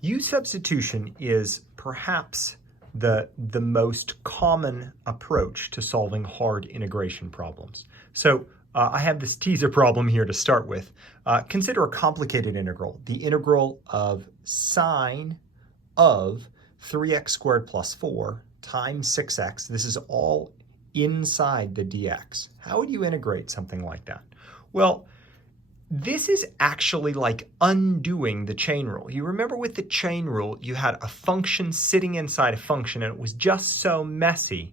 U-substitution is perhaps the most common approach to solving hard integration problems. So I have this teaser problem here to start with. Consider a complicated integral, the integral of sine of 3x squared plus 4 times 6x. This is all inside the dx. How would you integrate something like that? Well, this is actually like undoing the chain rule. You remember with the chain rule, you had a function sitting inside a function, and it was just so messy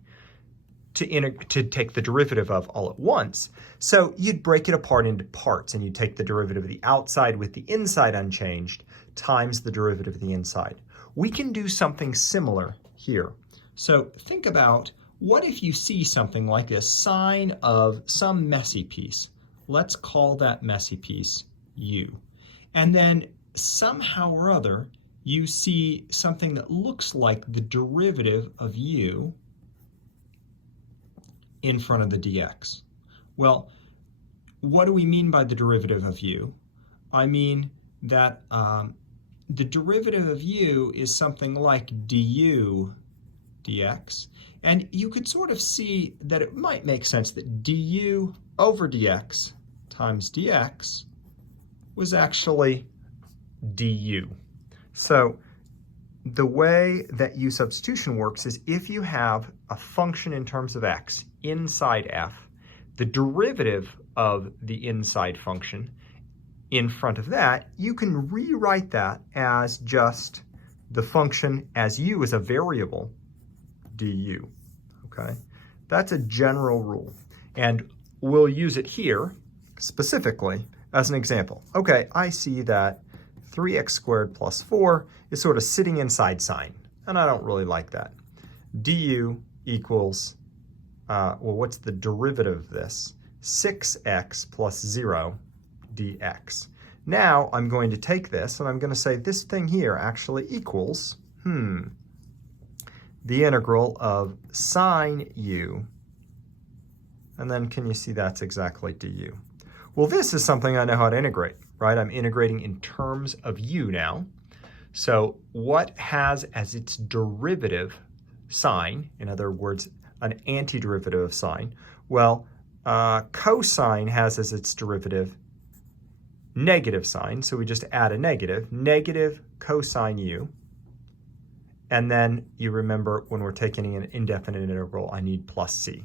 to take the derivative of all at once. So you'd break it apart into parts, and you'd take the derivative of the outside with the inside unchanged times the derivative of the inside. We can do something similar here. So think about, what if you see something like this, sine of some messy piece. Let's call that messy piece u. And then somehow or other, you see something that looks like the derivative of u in front of the dx. Well, what do we mean by the derivative of u? I mean that the derivative of u is something like du dx. And you could sort of see that it might make sense that du over dx times dx was actually du. So the way that U-substitution works is if you have a function in terms of x inside f, the derivative of the inside function in front of that, you can rewrite that as just the function as u is a variable, du. Okay, that's a general rule, and we'll use it here specifically as an example. Okay, I see that 3x squared plus 4 is sort of sitting inside sine, and I don't really like that. Du equals, well, what's the derivative of this? 6x plus 0 dx. Now I'm going to take this and I'm going to say this thing here actually equals, the integral of sine u, and then can you see that's exactly du? Well, this is something I know how to integrate, right? I'm integrating in terms of u now. So what has as its derivative sine, in other words, an antiderivative of sine? Well, cosine has as its derivative negative sine, so we just add a negative cosine u. And then you remember when we're taking an indefinite integral, I need plus c.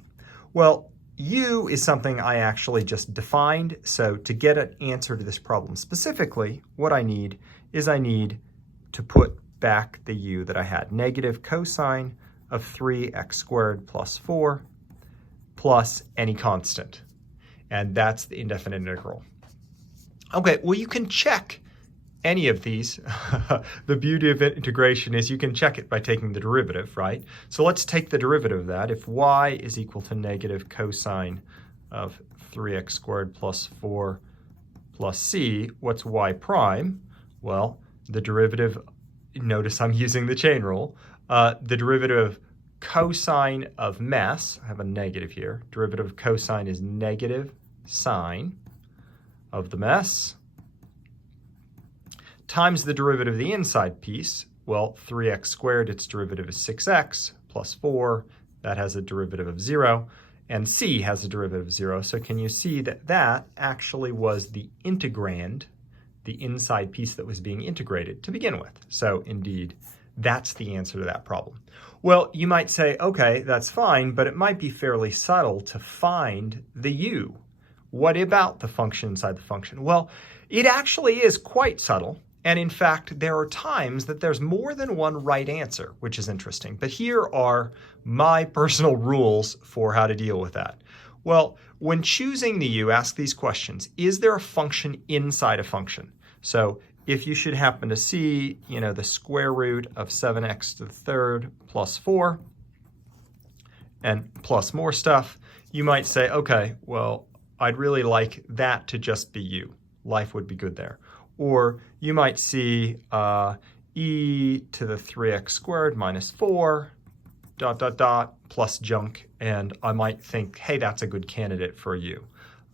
Well, u is something I actually just defined. So to get an answer to this problem specifically, what I need is I need to put back the u that I had. Negative cosine of 3x squared plus 4 plus any constant. And that's the indefinite integral. Okay, well, you can check any of these. The beauty of integration is you can check it by taking the derivative, right? So let's take the derivative of that. If y is equal to negative cosine of 3x squared plus 4 plus c, what's y prime? Well, the derivative, notice I'm using the chain rule, the derivative of cosine of mess, I have a negative here, derivative of cosine is negative sine of the mess, times the derivative of the inside piece. Well, 3x squared, its derivative is 6x plus 4. That has a derivative of 0. And c has a derivative of 0. So can you see that that actually was the integrand, the inside piece that was being integrated to begin with? So indeed, that's the answer to that problem. Well, you might say, okay, that's fine, but it might be fairly subtle to find the u. What about the function inside the function? Well, it actually is quite subtle. And in fact, there are times that there's more than one right answer, which is interesting. But here are my personal rules for how to deal with that. Well, when choosing the u, ask these questions. Is there a function inside a function? So if you should happen to see, the square root of 7x to the third plus 4 and plus more stuff, you might say, okay, well, I'd really like that to just be u. Life would be good there. Or you might see e to the 3x squared minus 4, ... plus junk, and I might think, hey, that's a good candidate for u.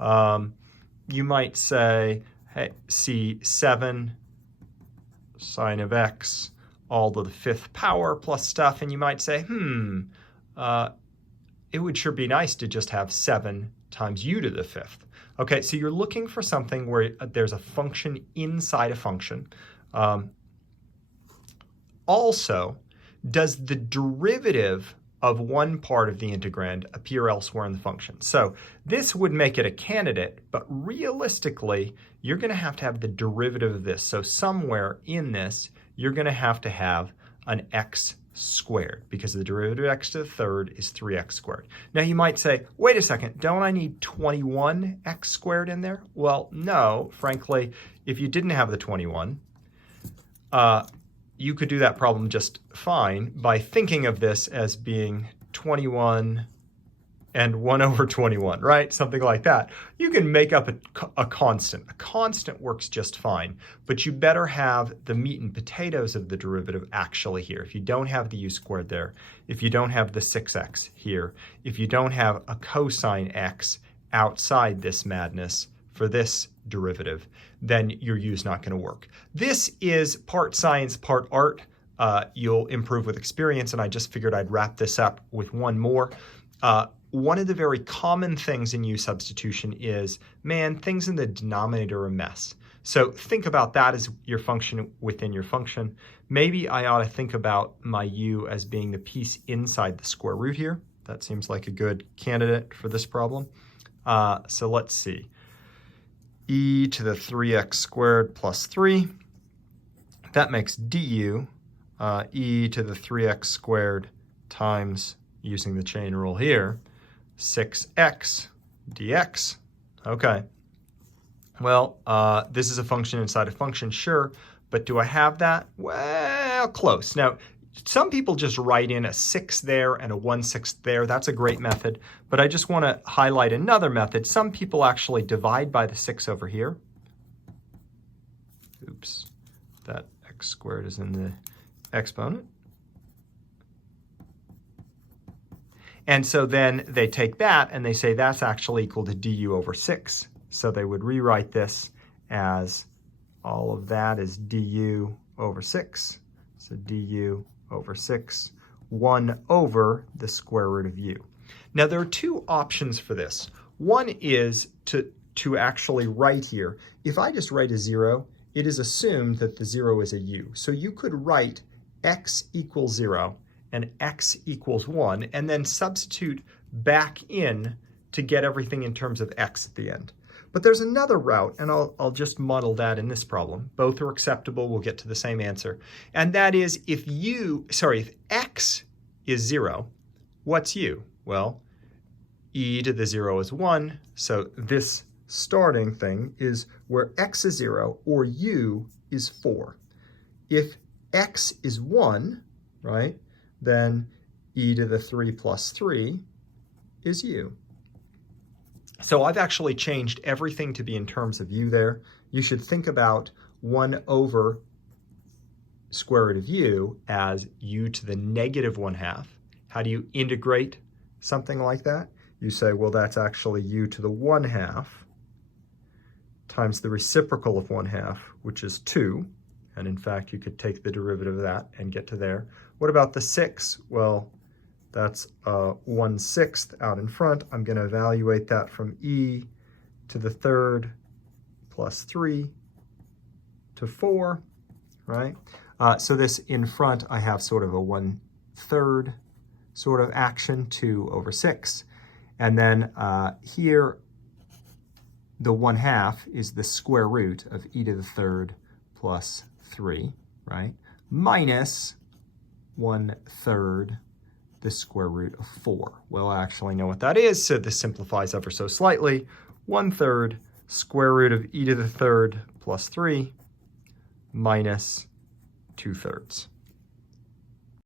You might say, hey, see 7 sine of x all to the 5th power plus stuff, and you might say, it would sure be nice to just have 7 times u to the 5th. Okay, so you're looking for something where there's a function inside a function. Also, does the derivative of one part of the integrand appear elsewhere in the function? So this would make it a candidate, but realistically, you're going to have the derivative of this. So somewhere in this, you're going to have an x squared, because the derivative of x to the 3rd is 3x squared. Now you might say, wait a second, don't I need 21x squared in there? Well, no, frankly, if you didn't have the 21, you could do that problem just fine by thinking of this as being 21 and 1 over 21, right? Something like that. You can make up a constant. A constant works just fine, but you better have the meat and potatoes of the derivative actually here. If you don't have the u squared there, if you don't have the 6x here, if you don't have a cosine x outside this madness for this derivative, then your u is not going to work. This is part science, part art. You'll improve with experience, and I just figured I'd wrap this up with one more. One of the very common things in U-substitution is, man, things in the denominator are a mess. So think about that as your function within your function. Maybe I ought to think about my u as being the piece inside the square root here. That seems like a good candidate for this problem. So let's see. E to the 3x squared plus 3. That makes du e to the 3x squared times, using the chain rule here, 6x dx. Okay. Well, this is a function inside a function, sure, but do I have that? Well, close. Now, some people just write in a 6 there and a 1/6 there. That's a great method, but I just want to highlight another method. Some people actually divide by the 6 over here. Oops, that x squared is in the exponent. And so then they take that and they say that's actually equal to du over 6. So they would rewrite this as all of that is du over 6. So du over 6, 1 over the square root of u. Now there are two options for this. One is to actually write here. If I just write a 0, it is assumed that the 0 is a u. So you could write x equals 0 and x equals 1, and then substitute back in to get everything in terms of x at the end. But there's another route, and I'll just model that in this problem. Both are acceptable. We'll get to the same answer. And that is if x is 0, what's u? Well, e to the 0 is 1, so this starting thing is where x is 0 or u is 4. If x is 1, right, then e to the 3 plus 3 is u. So I've actually changed everything to be in terms of u there. You should think about 1 over square root of u as u to the negative 1/2. How do you integrate something like that? You say, well, that's actually u to the 1/2 times the reciprocal of 1/2, which is 2. And in fact, you could take the derivative of that and get to there. What about the 6? Well, that's 1/6 out in front. I'm going to evaluate that from e to the 3rd plus 3 to 4, right? So this in front, I have sort of a 1/3 sort of action, 2 over 6. And then here, the 1/2 is the square root of e to the 3rd plus 3, right? Minus 1/3 the square root of 4. Well, I actually know what that is, so this simplifies ever so slightly. 1/3 square root of e to the 3rd plus 3 minus 2/3.